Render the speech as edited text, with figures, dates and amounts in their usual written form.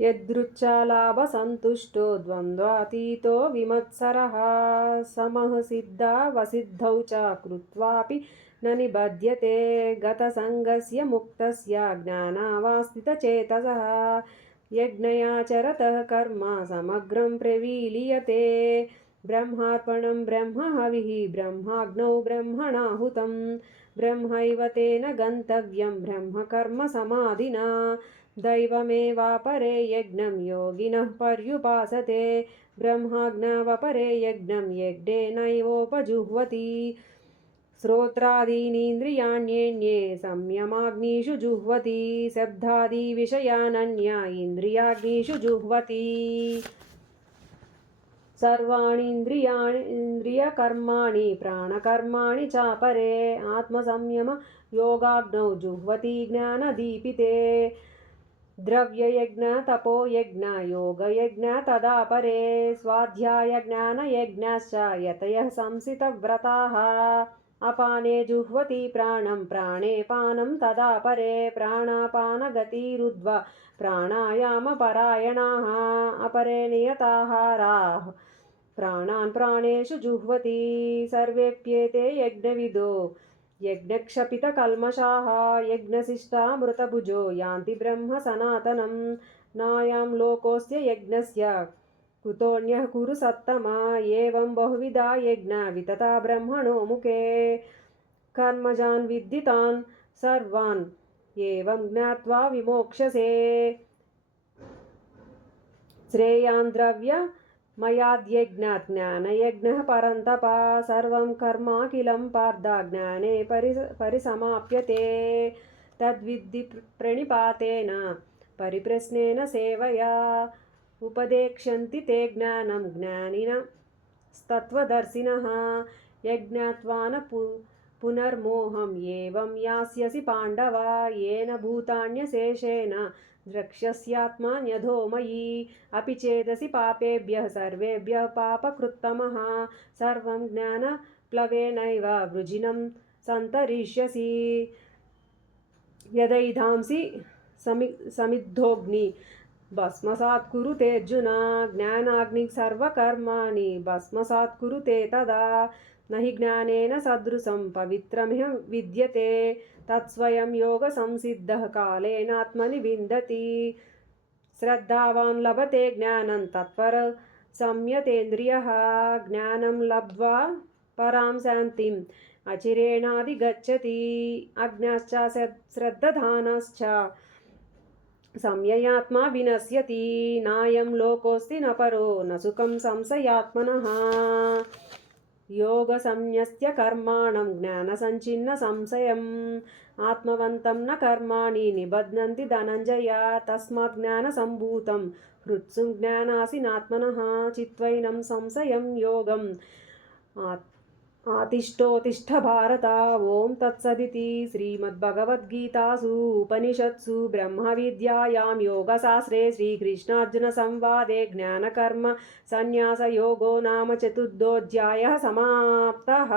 यदृच्छालाभसन्तुष्टो द्वन्द्वातीतो विमत्सरः समः सिद्धावसिद्धौ च कृत्वापि न निबध्यते गतसङ्गस्य मुक्तस्य ज्ञानावस्थितचेतसः यज्ञयाचरतः कर्म समग्रं प्रविलीयते ब्रह्मार्पणं ब्रह्महविः ब्रह्माग्नौ ब्रह्मणाहुतं ब्रह्मैव तेन गन्तव्यं ब्रह्मकर्मसमाधिना दैवमेवापरे यज्ञं योगिनः पर्युपासते ब्रह्माज्ञावपरे यज्ञं यज्ञेनैवोपजुह्वति श्रोत्रादीनीन्द्रियाण्येन्ये संयमाग्निषु जुह्वति शब्दादिविषयानन्या इन्द्रियाग्निषु जुह्वति सर्वाणीन्द्रियकर्माणि प्राणकर्माणि चापरे आत्मसंयम योगाग्नौ जुह्वति ज्ञानदीपिते द्रव्ययज्ञ तपोयज्ञ योगयज्ञ तदा परे स्वाध्यायज्ञानयज्ञश्च यतयः संसितव्रताः अपाने जुह्वति प्राणं प्राणे पानं तदा परे प्राणापानगतिरुद्ध्व प्राणायामपरायणाः अपरे नियताहाराः प्राणान् प्राणेषु जुह्वति सर्वेप्येते यज्ञविदो यज्ञक्षपितकल्मषाः यज्ञशिष्टामृतभुजो यान्ति ब्रह्म सनातनं नायं लोकोऽस्य यज्ञस्य कुतोऽन्यः कुरु सत्तमा एवं बहुविधा यज्ञा वितता ब्रह्मणो मुखे कर्मजान् विद्धितान् सर्वान् एवं ज्ञात्वा विमोक्ष्यसे श्रेयान् द्रव्यमयाद्यज्ञात् ज्ञानयज्ञः परन्तप सर्वं कर्माखिलं पार्थ ज्ञाने परिसमाप्यते तद्विद्धि प्रणिपातेन परिप्रश्नेन सेवया उपदेक्ष्यन्ति ते ज्ञानं ज्ञानिनस्तत्त्वदर्शिनः यज्ञात्वा न पुनर्मोहम् एवं यास्यसि पाण्डव येन भूतान्यशेषेण द्रक्ष्यस्यात्मान्यधोमयि अपि चेदसि पापेभ्यः सर्वेभ्यः पापकृत्तमः सर्वं ज्ञानप्लवेनैव वृजिनं सन्तरिष्यसि यदैधांसि समिद्धोऽग्नि भस्मसात् कुरुतेऽर्जुन ज्ञानाग्निः सर्वकर्माणि भस्मसात् कुरुते तदा न हि ज्ञानेन सदृशं पवित्रमिह विद्यते तत्स्वयं योगसंसिद्धः कालेनात्मनि विन्दति श्रद्धावान् लभते ज्ञानं तत्पर संयतेन्द्रियः ज्ञानं लब्ध्वा परां शान्तिम् अचिरेणाधिगच्छति अज्ञाश्च श्रद्धाधानश्च संययात्मा विनश्यति नायं लोकोऽस्ति न परो न सुखं संशयात्मनः योगसंन्यस्य कर्माणं ज्ञानसञ्चिन्न संशयम् आत्मवन्तं न कर्माणि निबध्नन्ति धनञ्जय तस्मात् ज्ञानसम्भूतं हृत्सु ज्ञानासीनात्मनः चित्वैनं संशयं योगम् आतिष्ठोतिष्ठ भारत ओं तत्सदिति श्रीमद्भगवद्गीतासु उपनिषत्सु ब्रह्मविद्यायां योगशास्त्रे श्रीकृष्णार्जुनसंवादे ज्ञानकर्म संन्यासयोगो नाम चतुर्थोऽध्यायः समाप्तः।